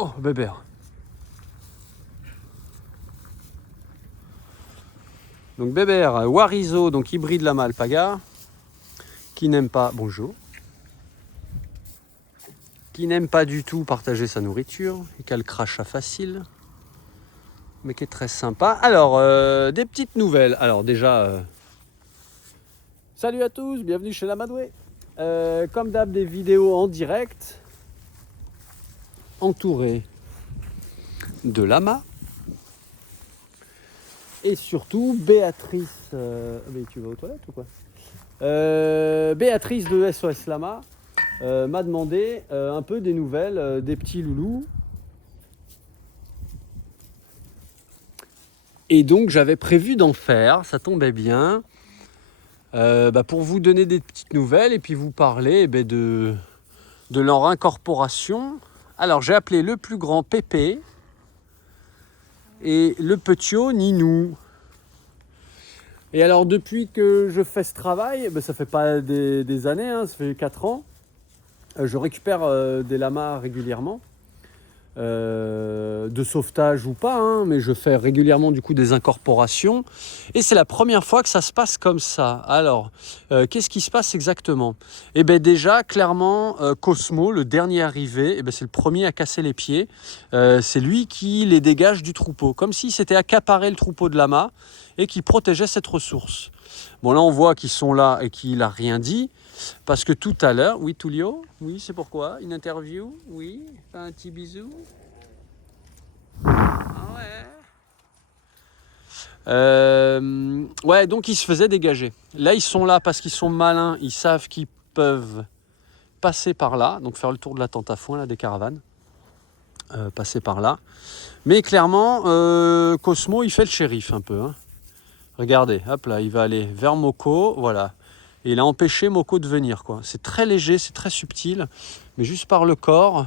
Oh, bébert. Donc bébert, Warizo, donc hybride lama alpaga, qui n'aime pas, bonjour, qui n'aime pas du tout partager sa nourriture et qui a le crachat facile, mais qui est très sympa. Alors, des petites nouvelles. Alors déjà, salut à tous, bienvenue chez l'Amadoué. Comme d'hab, des vidéos en direct, entourées de lamas. Et surtout, Béatrice... mais tu vas aux toilettes ou quoi? Béatrice de SOS Lama m'a demandé un peu des nouvelles des petits loulous. Et donc j'avais prévu d'en faire, ça tombait bien, pour vous donner des petites nouvelles et puis vous parler de leur incorporation. Alors j'ai appelé le plus grand Pépé et le petit Ninou. Et alors depuis que je fais ce travail, ça fait pas des années, hein, ça fait 4 ans, je récupère des lamas régulièrement, de sauvetage ou pas, hein, mais je fais régulièrement du coup des incorporations. Et c'est la première fois que ça se passe comme ça. Alors, qu'est-ce qui se passe exactement? Eh bien déjà, clairement, Cosmo, le dernier arrivé, c'est le premier à casser les pieds. C'est lui qui les dégage du troupeau, comme s'il s'était accaparé le troupeau de lamas et qui protégeait cette ressource. Bon, là, on voit qu'ils sont là et qu'il n'a rien dit. Parce que tout à l'heure, oui Tullio, oui c'est pourquoi, une interview, oui, un petit bisou. Ah ouais. Ouais, donc ils se faisaient dégager. Là ils sont là parce qu'ils sont malins, ils savent qu'ils peuvent passer par là, donc faire le tour de la tente à foin là, des caravanes, passer par là. Mais clairement, Cosmo il fait le shérif un peu. Hein. Regardez, hop là, il va aller vers Moko, voilà. Et il a empêché Moko de venir, quoi. C'est très léger, c'est très subtil, mais juste par le corps.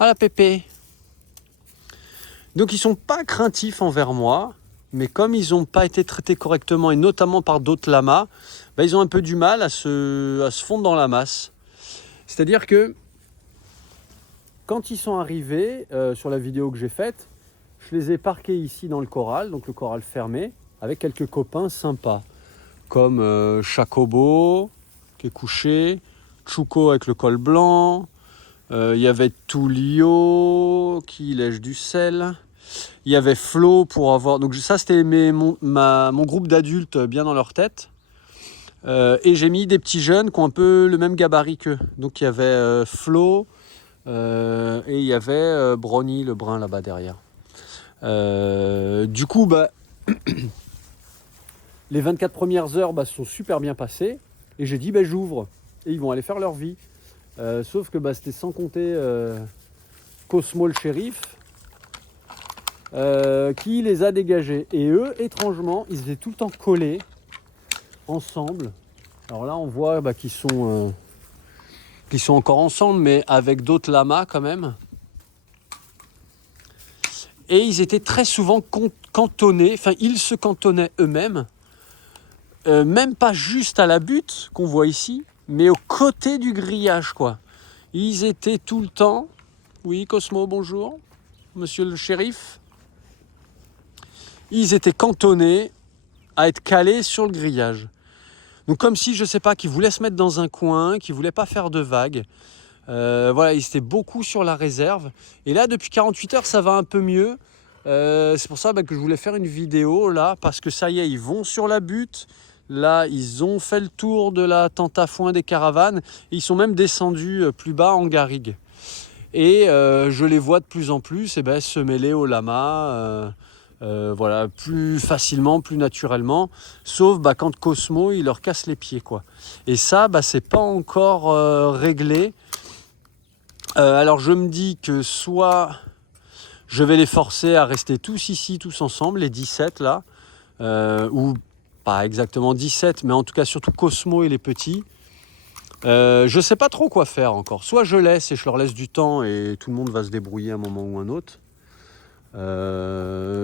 Ah la pépé. Donc ils sont pas craintifs envers moi, mais comme ils n'ont pas été traités correctement, et notamment par d'autres lamas, ils ont un peu du mal à se fondre dans la masse. C'est-à-dire que quand ils sont arrivés, sur la vidéo que j'ai faite, je les ai parqués ici dans le corral, donc le corral fermé, avec quelques copains sympas. Comme Chacobo qui est couché, Chuko avec le col blanc, il y avait Tullio qui lèche du sel, il y avait Flo pour avoir... Donc ça c'était mon groupe d'adultes bien dans leur tête. Et j'ai mis des petits jeunes qui ont un peu le même gabarit qu'eux. Donc il y avait Flo et il y avait Brony, le brun là-bas derrière. Du coup, les 24 premières heures se sont super bien passées et j'ai dit j'ouvre et ils vont aller faire leur vie. Sauf que c'était sans compter Cosmo le shérif qui les a dégagés. Et eux, étrangement, ils étaient tout le temps collés ensemble. Alors là, on voit qu'ils sont encore ensemble, mais avec d'autres lamas quand même. Et ils étaient très souvent cantonnés, enfin ils se cantonnaient eux-mêmes. Même pas juste à la butte qu'on voit ici, mais au côté du grillage, quoi. Ils étaient tout le temps... Oui, Cosmo, bonjour. Monsieur le shérif. Ils étaient cantonnés à être calés sur le grillage. Donc comme si, je sais pas, qu'ils voulaient se mettre dans un coin, qu'ils voulaient pas faire de vagues. Voilà, ils étaient beaucoup sur la réserve. Et là, depuis 48 heures, ça va un peu mieux. C'est pour ça que je voulais faire une vidéo, là, parce que ça y est, ils vont sur la butte. Là, ils ont fait le tour de la tente à foin des caravanes. Et ils sont même descendus plus bas en garrigue. Et je les vois de plus en plus se mêler aux lamas, voilà, plus facilement, plus naturellement. Sauf quand Cosmo, il leur casse les pieds, quoi. Et ça, c'est pas encore réglé. Alors je me dis que soit je vais les forcer à rester tous ici, tous ensemble, les 17 là, ou pas exactement 17, mais en tout cas surtout Cosmo et les petits. Je sais pas trop quoi faire encore. Soit je laisse et je leur laisse du temps et tout le monde va se débrouiller à un moment ou un autre.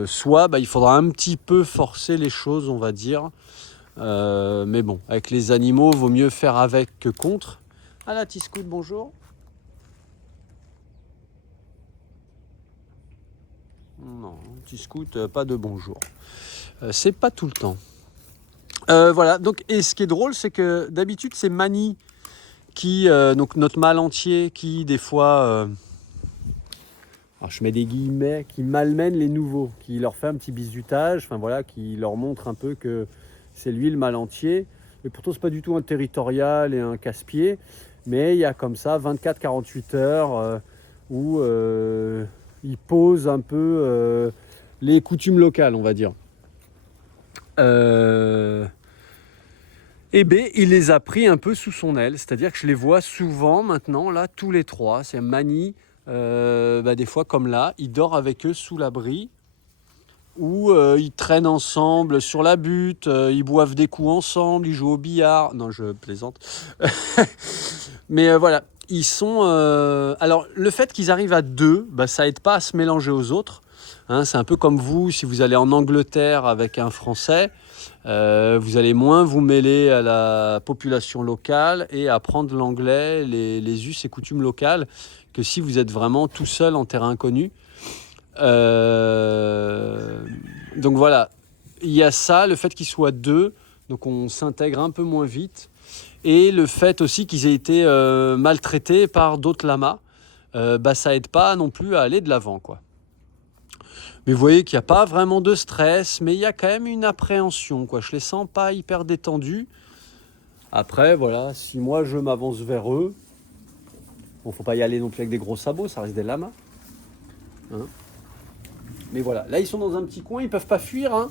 Soit il faudra un petit peu forcer les choses, on va dire. Mais bon, avec les animaux, vaut mieux faire avec que contre. Ah la Tiscoute, bonjour. Non, petit scout, pas de bonjour. C'est pas tout le temps. Voilà, donc, et ce qui est drôle, c'est que d'habitude, c'est Mani qui, donc notre mâle entier, qui des fois, alors je mets des guillemets, qui malmène les nouveaux, qui leur fait un petit bizutage, enfin voilà, qui leur montre un peu que c'est lui le mâle entier. Et pourtant, c'est pas du tout un territorial et un casse-pied, mais il y a comme ça 24-48 heures où il pose un peu les coutumes locales, on va dire. Et B, il les a pris un peu sous son aile, c'est-à-dire que je les vois souvent maintenant, là, tous les trois. C'est Mani, des fois comme là, il dort avec eux sous l'abri, ou ils traînent ensemble sur la butte, ils boivent des coups ensemble, ils jouent au billard. Non, je plaisante. Mais voilà, ils sont... Alors, le fait qu'ils arrivent à deux, ça aide pas à se mélanger aux autres. Hein, c'est un peu comme vous, si vous allez en Angleterre avec un Français, vous allez moins vous mêler à la population locale et apprendre l'anglais, les us et coutumes locales, que si vous êtes vraiment tout seul en terrain inconnu. Donc voilà, il y a ça, le fait qu'ils soient deux, donc on s'intègre un peu moins vite, et le fait aussi qu'ils aient été maltraités par d'autres lamas, ça aide pas non plus à aller de l'avant, quoi. Mais vous voyez qu'il n'y a pas vraiment de stress, mais il y a quand même une appréhension, quoi. Je les sens pas hyper détendus. Après, voilà, si moi je m'avance vers eux, bon, faut pas y aller non plus avec des gros sabots, ça reste des lamas. Hein. Mais voilà, là ils sont dans un petit coin, ils peuvent pas fuir, hein,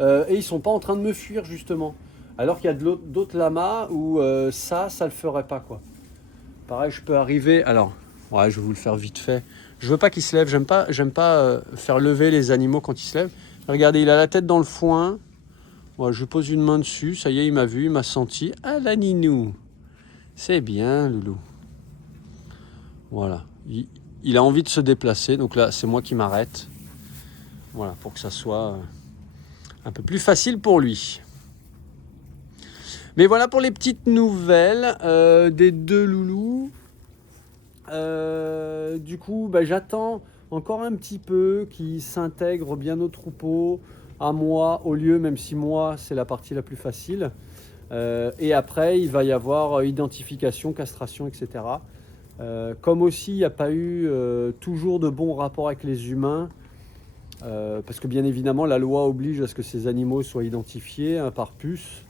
et ils sont pas en train de me fuir justement. Alors qu'il y a d'autres lamas où ça le ferait pas, quoi. Pareil, je peux arriver. Alors, ouais, je vais vous le faire vite fait. Je veux pas qu'il se lève. J'aime pas faire lever les animaux quand ils se lèvent. Regardez, il a la tête dans le foin. Ouais, je lui pose une main dessus. Ça y est, il m'a vu, il m'a senti. Ah, la ninou. C'est bien, loulou. Voilà. Il a envie de se déplacer. Donc là, c'est moi qui m'arrête. Voilà, pour que ça soit un peu plus facile pour lui. Mais voilà pour les petites nouvelles des deux loulous. Du coup, j'attends encore un petit peu qu'ils s'intègrent bien au troupeau, à moi au lieu, même si moi c'est la partie la plus facile. Et après, il va y avoir identification, castration, etc. Comme aussi, il n'y a pas eu toujours de bons rapports avec les humains, parce que bien évidemment, la loi oblige à ce que ces animaux soient identifiés par puce.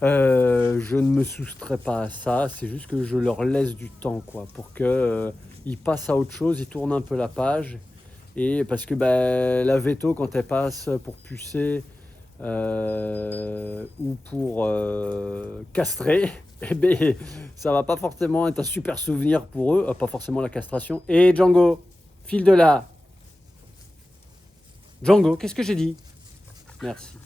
Je ne me soustrais pas à ça, c'est juste que je leur laisse du temps, quoi, pour qu'ils passent à autre chose, ils tournent un peu la page. Et parce que la veto, quand elle passe pour pucer ou pour castrer, ça va pas forcément être un super souvenir pour eux, pas forcément la castration. Et Django, file de là. Django, qu'est-ce que j'ai dit? Merci.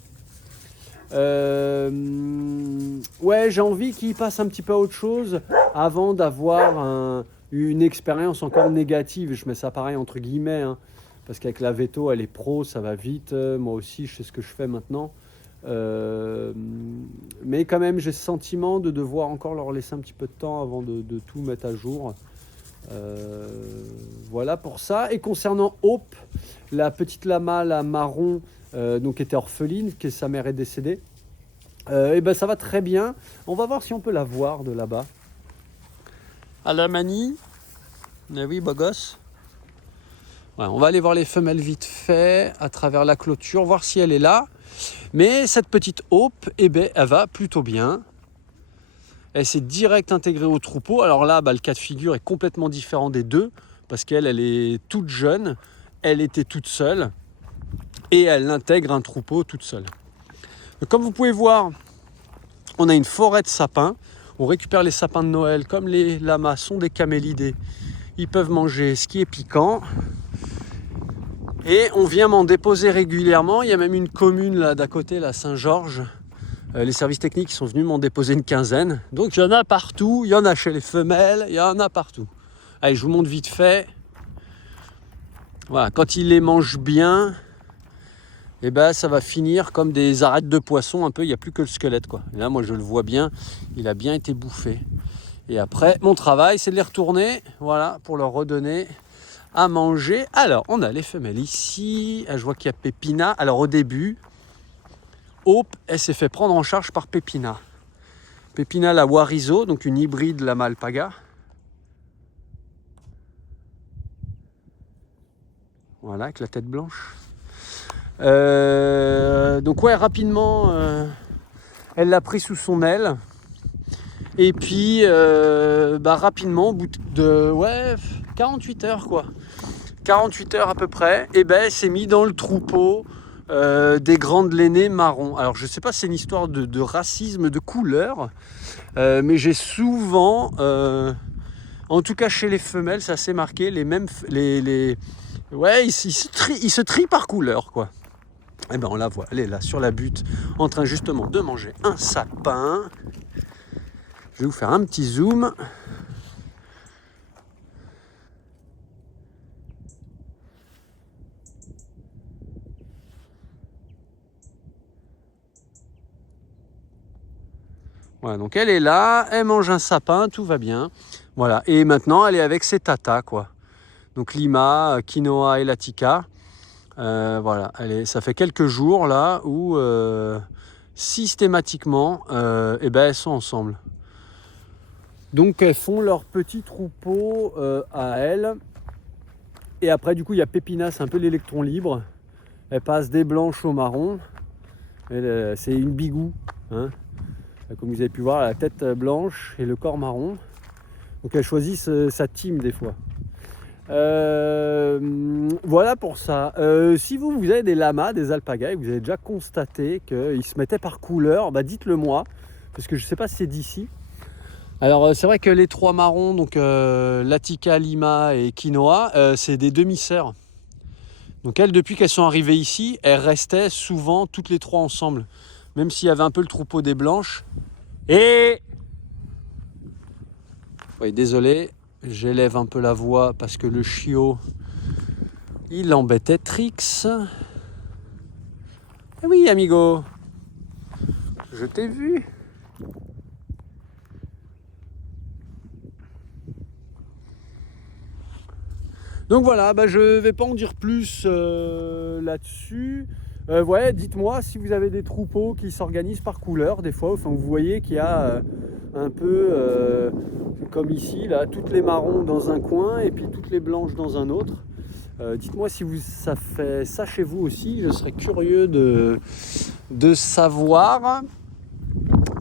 Ouais, j'ai envie qu'il passe un petit peu à autre chose avant d'avoir une expérience encore négative. Je mets ça pareil entre guillemets, hein, parce qu'avec la veto, elle est pro, ça va vite. Moi aussi, je sais ce que je fais maintenant. Mais quand même, j'ai ce sentiment de devoir encore leur laisser un petit peu de temps avant de tout mettre à jour. Voilà pour ça. Et concernant Hope, la petite lama, la marron, donc était orpheline, que sa mère est décédée, ça va très bien. On va voir si on peut la voir de là-bas. À la manie. Mais oui, beau gosse. Ouais, on va aller voir les femelles vite fait à travers la clôture, voir si elle est là. Mais cette petite Hope, elle va plutôt bien. Elle s'est direct intégrée au troupeau. Alors là, le cas de figure est complètement différent des deux, parce qu'elle est toute jeune, elle était toute seule, et elle intègre un troupeau toute seule. Donc, comme vous pouvez voir, on a une forêt de sapins. On récupère les sapins de Noël, comme les lamas sont des camélidés. Ils peuvent manger ce qui est piquant. Et on vient m'en déposer régulièrement. Il y a même une commune là d'à côté, là, Saint-Georges. Les services techniques sont venus m'en déposer une quinzaine. Donc il y en a partout, il y en a chez les femelles, il y en a partout. Allez, je vous montre vite fait. Voilà, quand ils les mangent bien, ça va finir comme des arêtes de poisson un peu, il n'y a plus que le squelette, quoi. Et là, moi je le vois bien, il a bien été bouffé. Et après, mon travail, c'est de les retourner, voilà, pour leur redonner à manger. Alors, on a les femelles ici. Je vois qu'il y a Pépina. Alors, au début, Hope, elle s'est fait prendre en charge par Pépina. Pépina la Warizo, donc une hybride lama alpaga. Voilà, avec la tête blanche. Donc ouais, rapidement, elle l'a pris sous son aile. Et puis, rapidement, au bout de 48 heures, quoi. 48 heures à peu près, et elle s'est mise dans le troupeau des grandes lainées marron. Alors, je ne sais pas si c'est une histoire de racisme, de couleur, mais j'ai souvent, en tout cas chez les femelles, c'est assez marqué, les mêmes... Ouais, ils se trient par couleur, quoi. Et on la voit, elle est là sur la butte en train justement de manger un sapin. Je vais vous faire un petit zoom. Voilà, donc elle est là, elle mange un sapin, tout va bien. Voilà, et maintenant elle est avec ses tatas, quoi. Donc Lima, Quinoa et Latika. Voilà, ça fait quelques jours là où systématiquement elles sont ensemble. Donc elles font leur petit troupeau à elles. Et après du coup il y a Pépina, c'est un peu l'électron libre. Elle passe des blanches au marron. C'est une bigou. Hein. Comme vous avez pu voir, la tête blanche et le corps marron. Donc elle choisit sa team des fois. Voilà pour ça. Si vous avez des lamas, des alpagas, et vous avez déjà constaté qu'ils se mettaient par couleur, dites-le moi, parce que je ne sais pas si c'est d'ici. Alors c'est vrai que les trois marrons, donc Latika, Lima et Quinoa, c'est des demi-sœurs. Donc elles, depuis qu'elles sont arrivées ici, elles restaient souvent toutes les trois ensemble. Même s'il y avait un peu le troupeau des blanches. Et... Oui, désolé, j'élève un peu la voix parce que le chiot, il embêtait Trix. Eh oui, amigo, je t'ai vu. Donc voilà, je vais pas en dire plus là-dessus. Dites-moi si vous avez des troupeaux qui s'organisent par couleur des fois. Enfin, vous voyez qu'il y a un peu comme ici, là, toutes les marrons dans un coin et puis toutes les blanches dans un autre. Dites-moi si ça fait ça chez vous aussi. Je serais curieux de savoir.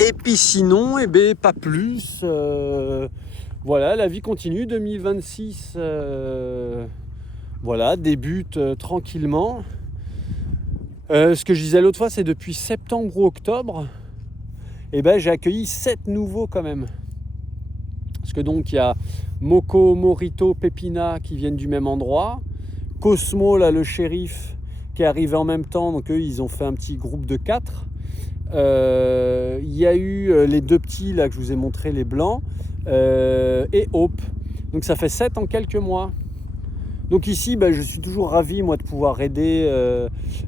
Et puis sinon, pas plus. Voilà, la vie continue. 2026 débute tranquillement. Ce que je disais l'autre fois, c'est depuis septembre ou octobre, j'ai accueilli 7 nouveaux quand même. Parce que donc il y a Moko, Morito, Pépina qui viennent du même endroit. Cosmo, là, le shérif, qui est arrivé en même temps. Donc eux, ils ont fait un petit groupe de 4. Il y a eu les 2 petits là que je vous ai montré, les blancs, et Hope. Donc ça fait 7 en quelques mois. Donc ici, je suis toujours ravi, moi, de pouvoir aider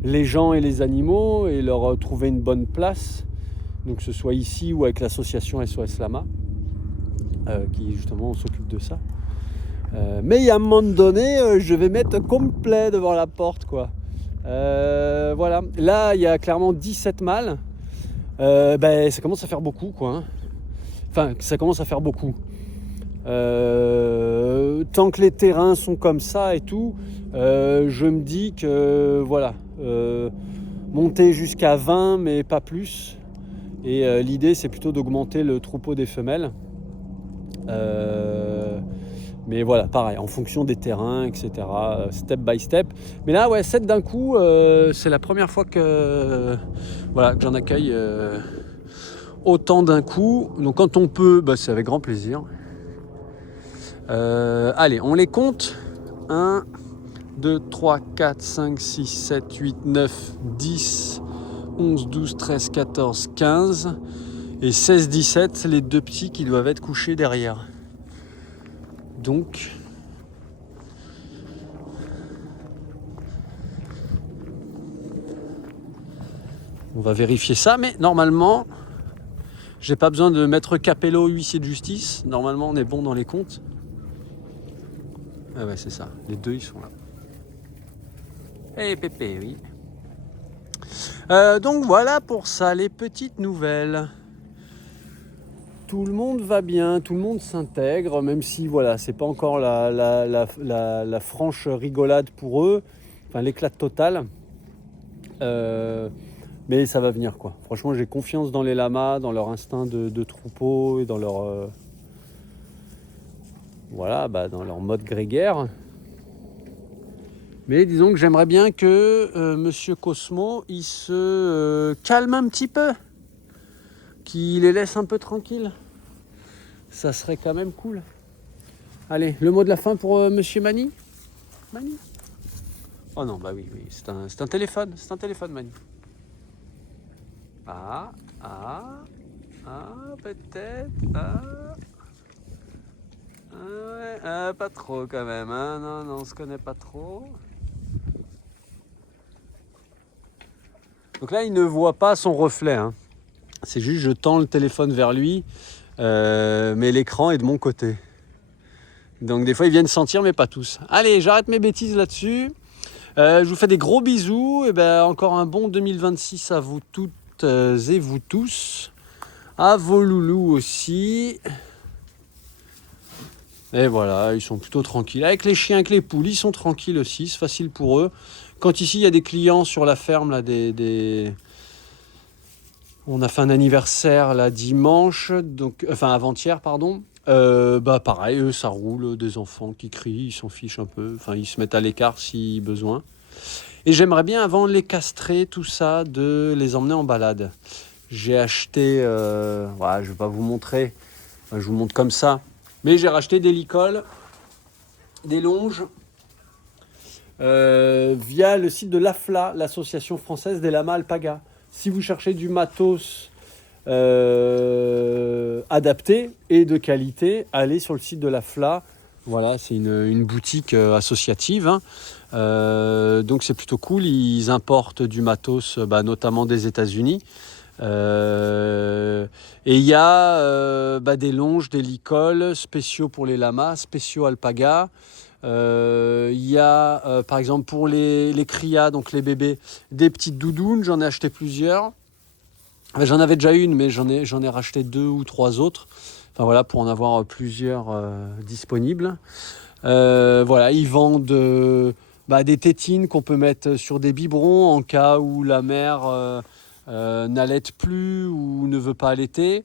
les gens et les animaux et leur trouver une bonne place. Donc que ce soit ici ou avec l'association SOS Lama, qui justement s'occupe de ça. Mais il y a un moment donné, je vais mettre complet devant la porte, quoi. Voilà. Là, il y a clairement 17 mâles. Ça commence à faire beaucoup, quoi. Hein. Enfin, ça commence à faire beaucoup. Tant que les terrains sont comme ça et tout, je me dis que monter jusqu'à 20 mais pas plus, et l'idée c'est plutôt d'augmenter le troupeau des femelles, mais voilà, pareil, en fonction des terrains, etc., step by step. Mais là, 7 d'un coup, c'est la première fois que j'en accueille autant d'un coup. Donc quand on peut, c'est avec grand plaisir. Allez, on les compte. 1, 2, 3, 4, 5, 6, 7, 8, 9, 10, 11, 12, 13, 14, 15 et 16, 17, les 2 petits qui doivent être couchés derrière. Donc, on va vérifier ça, mais normalement, j'ai pas besoin de mettre Capello, huissier de justice. Normalement, on est bon dans les comptes. Ah ouais, c'est ça. Les deux, ils sont là. Et Pépé, oui. Donc voilà pour ça, les petites nouvelles. Tout le monde va bien, tout le monde s'intègre, même si voilà, c'est pas encore la franche rigolade pour eux, enfin l'éclate totale. Mais ça va venir quoi. Franchement, j'ai confiance dans les lamas, dans leur instinct de troupeau et dans leur dans leur mode grégaire. Mais disons que j'aimerais bien que Monsieur Cosmo, il se calme un petit peu, qu'il les laisse un peu tranquilles. Ça serait quand même cool. Allez, le mot de la fin pour Monsieur Mani. Mani. Oh non, bah oui, c'est un téléphone, Mani. Ah, peut-être, ouais, pas trop quand même, hein. Non, on se connaît pas trop. Donc là, il ne voit pas son reflet, hein. C'est juste, je tends le téléphone vers lui, mais l'écran est de mon côté. Donc des fois, ils viennent sentir, mais pas tous. Allez, j'arrête mes bêtises là-dessus. Je vous fais des gros bisous. Et encore un bon 2026 à vous toutes et vous tous. À vos loulous aussi. Et voilà, ils sont plutôt tranquilles. Avec les chiens, avec les poules, ils sont tranquilles aussi. C'est facile pour eux. Quand ici, il y a des clients sur la ferme, là, on a fait un anniversaire là dimanche, avant-hier, pardon. Pareil, eux, ça roule, des enfants qui crient, ils s'en fichent un peu. Enfin, ils se mettent à l'écart si besoin. Et j'aimerais bien, avant de les castrer, tout ça, de les emmener en balade. J'ai acheté, je ne vais pas vous montrer, je vous montre comme ça, mais j'ai racheté des licoles, des longes, via le site de l'AFLA, l'association française des lamas alpaga. Si vous cherchez du matos adapté et de qualité, allez sur le site de l'AFLA. Voilà, c'est une boutique associative, hein. Donc c'est plutôt cool. Ils importent du matos, notamment des États-Unis. Et il y a des longes, des licoles spéciaux pour les lamas, spéciaux alpaga. Il y a par exemple pour les cria, donc les bébés, des petites doudounes. J'en ai acheté plusieurs. J'en avais déjà une, mais j'en ai racheté 2 ou 3 autres. Enfin voilà, pour en avoir plusieurs disponibles. Ils vendent des tétines qu'on peut mettre sur des biberons en cas où la mère n'allaite plus ou ne veut pas allaiter.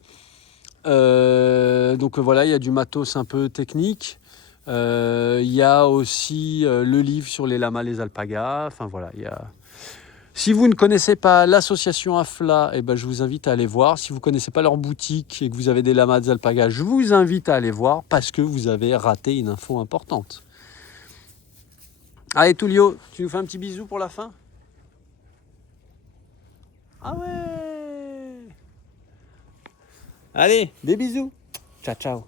Il y a du matos un peu technique. Il y a aussi le livre sur les lamas, les alpagas. Enfin voilà, il y a... Si vous ne connaissez pas l'association AFLA, je vous invite à aller voir. Si vous ne connaissez pas leur boutique et que vous avez des lamas, des alpagas, je vous invite à aller voir parce que vous avez raté une info importante. Allez, Tullio, tu nous fais un petit bisou pour la fin? Ah ouais! Allez, des bisous. Ciao, ciao.